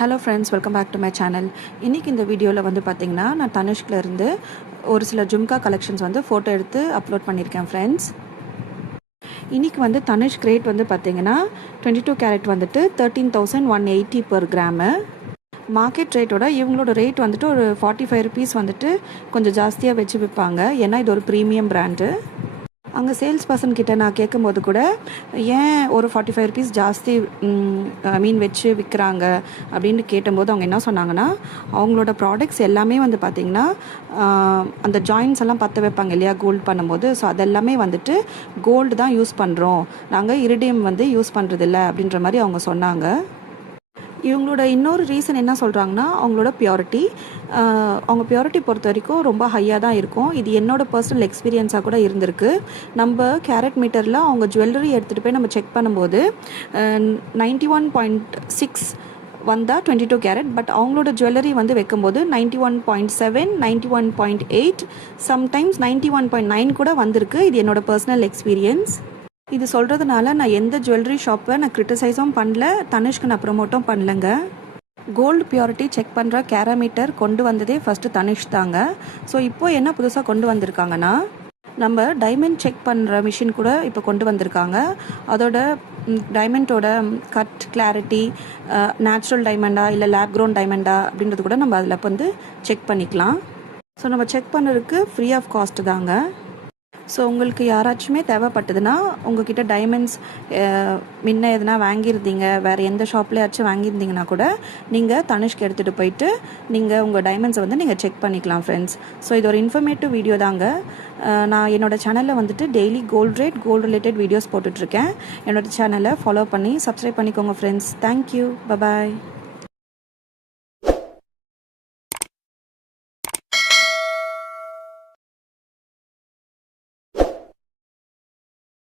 Hello friends, welcome back to my channel. இன்றைக்கி இந்த வீடியோவில் வந்து பார்த்திங்கன்னா நான் தனுஷ்கிலேருந்து ஒரு சில ஜும்கா கலெக்ஷன்ஸ் வந்து ஃபோட்டோ எடுத்து அப்லோட் பண்ணியிருக்கேன் ஃப்ரெண்ட்ஸ். இன்றைக்கி வந்து தனுஷ்க் ரேட் வந்து பார்த்திங்கன்னா 22 கேரட் வந்துட்டு 13,180 per கிராமு. மார்க்கெட் ரேட்டோட இவங்களோட ரேட் வந்துட்டு ஒரு 45 ருபீஸ் வந்துட்டு கொஞ்சம் ஜாஸ்தியாக வச்சு விற்பாங்க. ஏன்னா இது ஒரு ப்ரீமியம் பிராண்டு. அங்கே சேல்ஸ் பர்சன் கிட்ட நான் கேட்கும்போது கூட ஏன் ஒரு 45 ருபீஸ் ஜாஸ்தி வச்சு விற்கிறாங்க அப்படின்னு கேட்டபோது அவங்க என்ன சொன்னாங்கன்னா, அவங்களோட ப்ராடக்ட்ஸ் எல்லாமே வந்து பார்த்திங்கன்னா அந்த ஜாயின்ஸ் எல்லாம் பற்ற வைப்பாங்க இல்லையா கோல்டு பண்ணும்போது, ஸோ அதெல்லாமே வந்துட்டு கோல்டு தான் யூஸ் பண்ணுறோம், நாங்கள் இரிடியம் வந்து யூஸ் பண்ணுறதில்ல அப்படின்ற மாதிரி அவங்க சொன்னாங்க. இவங்களோட இன்னொரு ரீசன் என்ன சொல்கிறாங்கன்னா, அவங்களோட பியூரிட்டி. அவங்க பியூரிட்டி பொறுத்த வரைக்கும் ரொம்ப ஹையாக தான் இருக்கும். இது என்னோட பர்சனல் எக்ஸ்பீரியன்ஸாக கூட இருந்திருக்கு. நம்ம கேரட் மீட்டரில் அவங்க ஜுவல்லரி எடுத்துகிட்டு போய் நம்ம செக் பண்ணும்போது 91.6 வந்தால் 22 கேரட், பட் அவங்களோட ஜுவல்லரி வந்து வைக்கும்போது 91.7, 91.8, சம்டைம்ஸ் 91.9 கூட வந்திருக்கு. இது என்னோட பர்சனல் எக்ஸ்பீரியன்ஸ். இது சொல்கிறதுனால நான் எந்த ஜுவல்லரி ஷாப்பை நான் கிரிட்டிசைஸும் பண்ணல, தனுஷ்க்கு நான் ப்ரொமோட்டும் பண்ணலைங்க. கோல்டு பியூரிட்டி செக் பண்ணுற கேராமீட்டர் கொண்டு வந்ததே ஃபஸ்ட்டு தனுஷ் தாங்க. ஸோ இப்போது என்ன புதுசாக கொண்டு வந்திருக்காங்கன்னா, நம்ம டைமண்ட் செக் பண்ணுற மிஷின் கூட இப்போ கொண்டு வந்திருக்காங்க. அதோட டைமண்டோட கட் கிளாரிட்டி நேச்சுரல் டைமண்டா இல்லை லேப் க்ரோன் டைமண்டா அப்படின்றது கூட நம்ம அதில் வந்து செக் பண்ணிக்கலாம். ஸோ நம்ம செக் பண்ணுறதுக்கு ஃப்ரீ ஆஃப் காஸ்ட்டு தாங்க. ஸோ உங்களுக்கு யாராச்சுமே தேவைப்பட்டதுன்னா, உங்ககிட்ட டைமண்ட்ஸ் முன்ன எதுனா வாங்கியிருந்தீங்க, வேறு எந்த ஷாப்லேயாச்சும் வாங்கியிருந்தீங்கன்னா கூட நீங்கள் தனுஷ்க்கு எடுத்துகிட்டு போயிட்டு நீங்கள் உங்கள் டைமண்ட்ஸை வந்து நீங்கள் செக் பண்ணிக்கலாம் ஃப்ரெண்ட்ஸ். ஸோ இது ஒரு இன்ஃபர்மேட்டிவ் வீடியோ தாங்க. நான் என்னோடய சேனலில் வந்துட்டு daily gold rate, gold related videos போட்டுட்ருக்கேன். என்னோடய சேனலை ஃபாலோ பண்ணி சப்ஸ்கிரைப் பண்ணிக்கோங்க ஃப்ரெண்ட்ஸ். Thank you, bye bye.